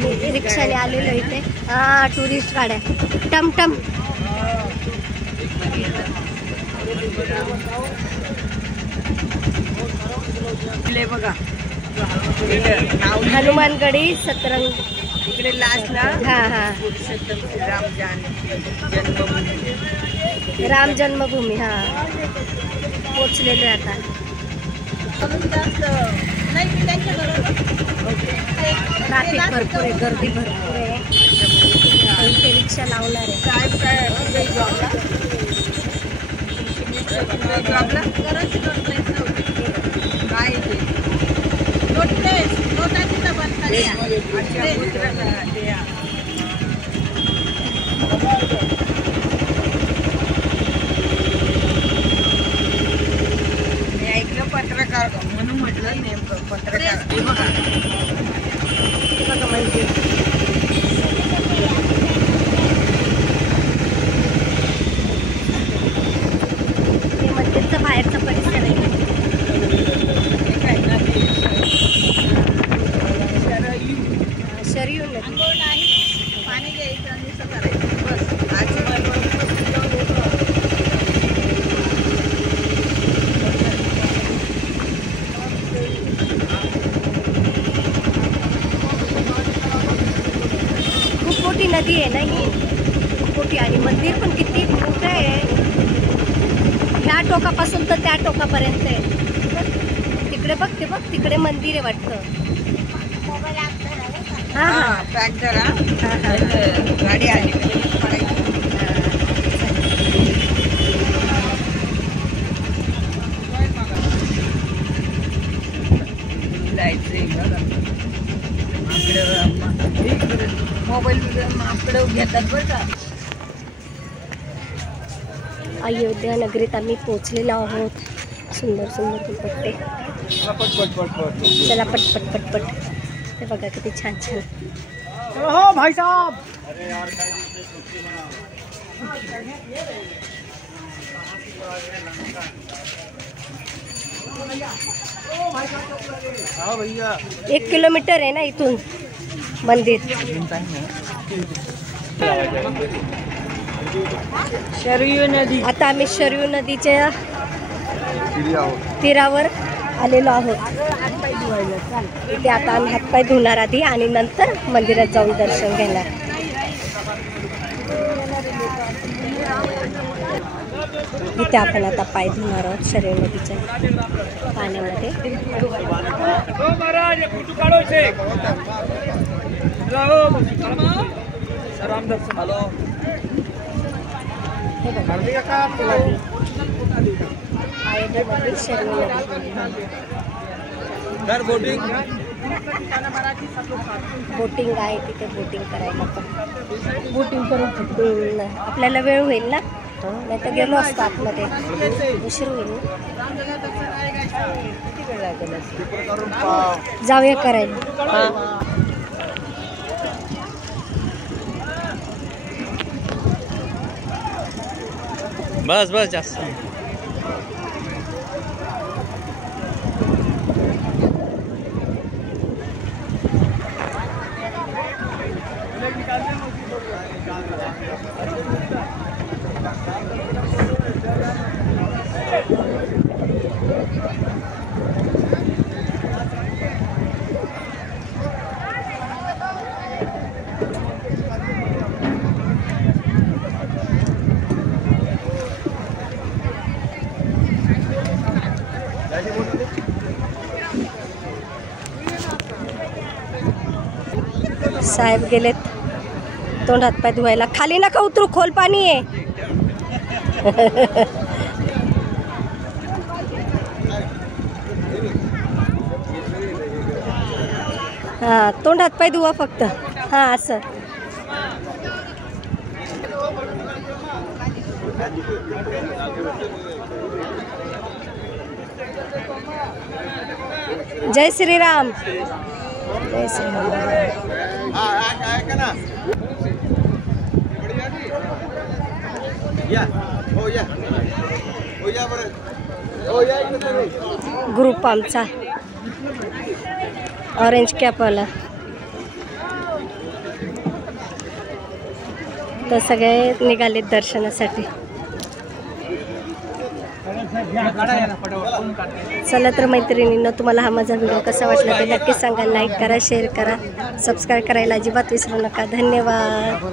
आम्ही रिक्षाने आलेलो इथे. हा टुरिस्ट गाड्या टमटम. बघा हनुमानगडी सतरंग इकडे लास्टला. हा हा राम जन्मभूमी. हा पोचलेलो आहे आता. ट्रॅफिक भरपूर आहे, गर्दी भरपूर आहे. इथे रिक्षा लावणार आहे. ऐकलं पत्रकार म्हणून म्हटलं नेमकं पत्रकार. बघा मंदिर. हे मंदिरचा बाहेरचा परिसर आहे. शरयू नदी. पाणी घ्यायचं आणि करायचं बस. खूप मोठी नदी आहे ना ही, खूप मोठी. आणि मंदिर पण किती मोठं आहे. ह्या टोकापासून तर त्या टोकापर्यंत आहे. तिकडे बघ, ते बघ तिकडे मंदिर आहे वाटतं. हा हा पॅक करा. गाडी आली मोबाईल माकडं घेतात बरं का. अयोध्या नगरीत आम्ही पोचलेलो आहोत. सुंदर सुंदर दुपट्टे. चला पटपट पटपट. हे बघा किती छान छान. हो भाई साहब. हाँ भैया 1 किलोमीटर आहे ना इथून मंदिर. शरयू नदी. आता आम्ही शरयू नदीच्या तीरावर आलेलो आहोत. इथे आता आम्ही हातपाय धुणार आधी आणि नंतर मंदिरात जाऊन दर्शन घेणार. इथे आपण आता पाय धुणार आहोत शरयू नदीच्या पाण्यामध्ये. बोटिंग आहे तिथे. बोटिंग करायला पण बोटिंग करून आपल्याला वेळ होईल ना, नाही तर गेलो असतो आतमध्ये. उशीर होईल. जाऊया करायला. बस बस जास्त. साहेब गेलेत तोंड हातपाय धुवायला. खाली नका उतरू, खोल पाणी आहे. हा तोंड हातपाय धुवा फक्त. हा असं. जय श्रीराम. जय श्रीराम. ग्रुप आमचा ऑरेंज कॅपवाला. तर सगळे निघालेत दर्शनासाठी. चला तर मैत्रिणींनो, तुम्हाला हा माझा व्हिडिओ कसा वाटला ते नक्की सांगा. लाईक करा, शेअर करा, सबस्क्राईब करायला अजिबात विसरू नका. धन्यवाद.